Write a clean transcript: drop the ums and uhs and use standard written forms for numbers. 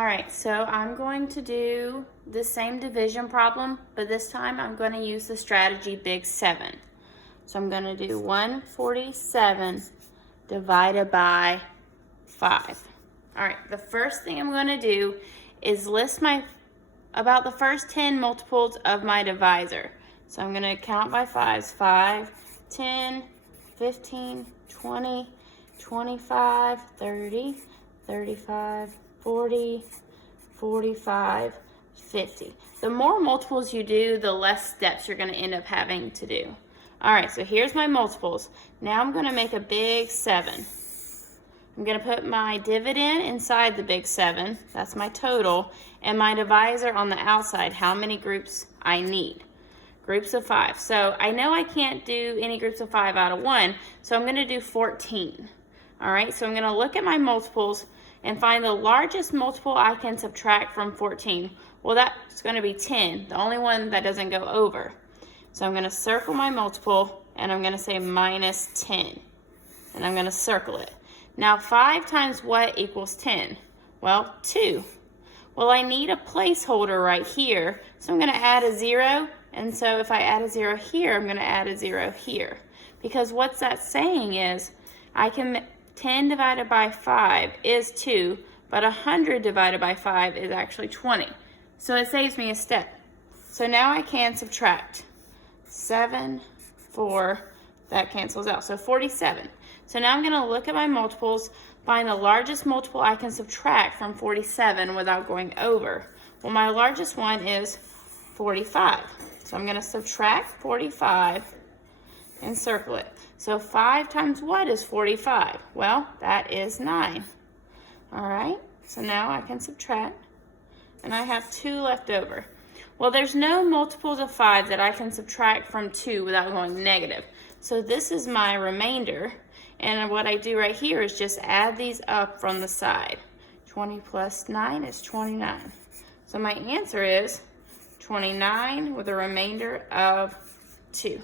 All right, so I'm going to do the same division problem, but this time I'm going to use the strategy Big 7. So I'm going to do 147 divided by 5. All right, the first thing I'm going to do is list about the first 10 multiples of my divisor. So I'm going to count by 5s. 5, 10, 15, 20, 25, 30, 35, 40, 45, 50. The more multiples you do, the less steps you're going to end up having to do. All right, so here's my multiples. Now I'm going to make a big 7. I'm going to put my dividend inside the big 7. That's my total. And my divisor on the outside, how many groups I need. Groups of 5. So I know I can't do any groups of 5 out of 1, so I'm going to do 14. All right, so I'm going to look at my multiples and find the largest multiple I can subtract from 14. Well, that's going to be 10, the only one that doesn't go over. So I'm going to circle my multiple, and I'm going to say minus 10. And I'm going to circle it. Now, 5 times what equals 10? Well, 2. Well, I need a placeholder right here, so I'm going to add a 0. And so if I add a 0 here, I'm going to add a 0 here. Because what's that saying is, 10 divided by 5 is 2, but 100 divided by 5 is actually 20. So it saves me a step. So now I can subtract. 7, 4, that cancels out. So 47. So now I'm going to look at my multiples, find the largest multiple I can subtract from 47 without going over. Well, my largest one is 45. So I'm going to subtract 45 and circle it. So 5 times what is 45? Well, that is 9. All right, so now I can subtract, and I have 2 left over. Well, there's no multiples of 5 that I can subtract from 2 without going negative. So this is my remainder, and what I do right here is just add these up from the side. 20 plus 9 is 29. So my answer is 29 with a remainder of 2.